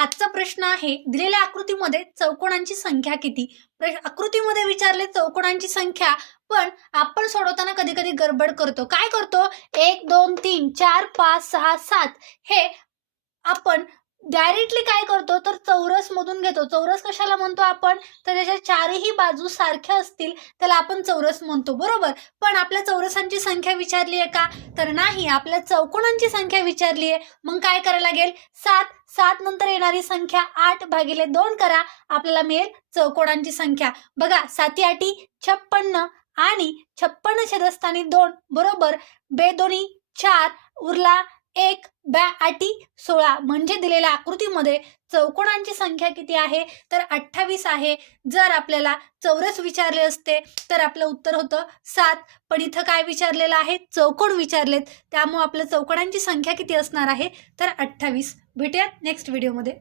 आजचा प्रश्न आहे दिलेल्या आकृतीमध्ये चौकोनांची संख्या किती. आकृतीमध्ये विचारले चौकोनांची संख्या, पण आपण सोडवताना कधी कधी गडबड करतो. काय करतो, 1 2 3 4 5 6 7 हे आपण डायरेक्टली काय करतो तर चौरस मधून घेतो. चौरस कशाला म्हणतो आपण, तर त्याच्या चारही बाजू सारख्या असतील त्याला आपण चौरस म्हणतो, बरोबर. पण आपल्या चौरसांची संख्या विचारली आहे का, तर नाही, आपल्या चौकोनांची संख्या विचारली आहे. मग काय करायला लागेल, 7 7 नंतर येणारी संख्या 8/2 करा, आपल्याला मिळेल चौकोनांची संख्या. बघा, 7 8 56 आणि 56 छेदस्थानी 2 बरोबर, बेदोनी 4 उरला 1 8 16. म्हणजे दिलेल्या आकृतीमध्ये चौकोनांची संख्या किती आहे, तर 28 आहे. जर आपल्याला चौरस विचारले असते तर आपलं उत्तर होतं 7, पण इथं काय विचारलेलं आहे, चौकोन विचारलेत, त्यामुळे आपल्या चौकोनांची संख्या किती असणार आहे, तर 28. भेटूयात नेक्स्ट व्हिडिओमध्ये.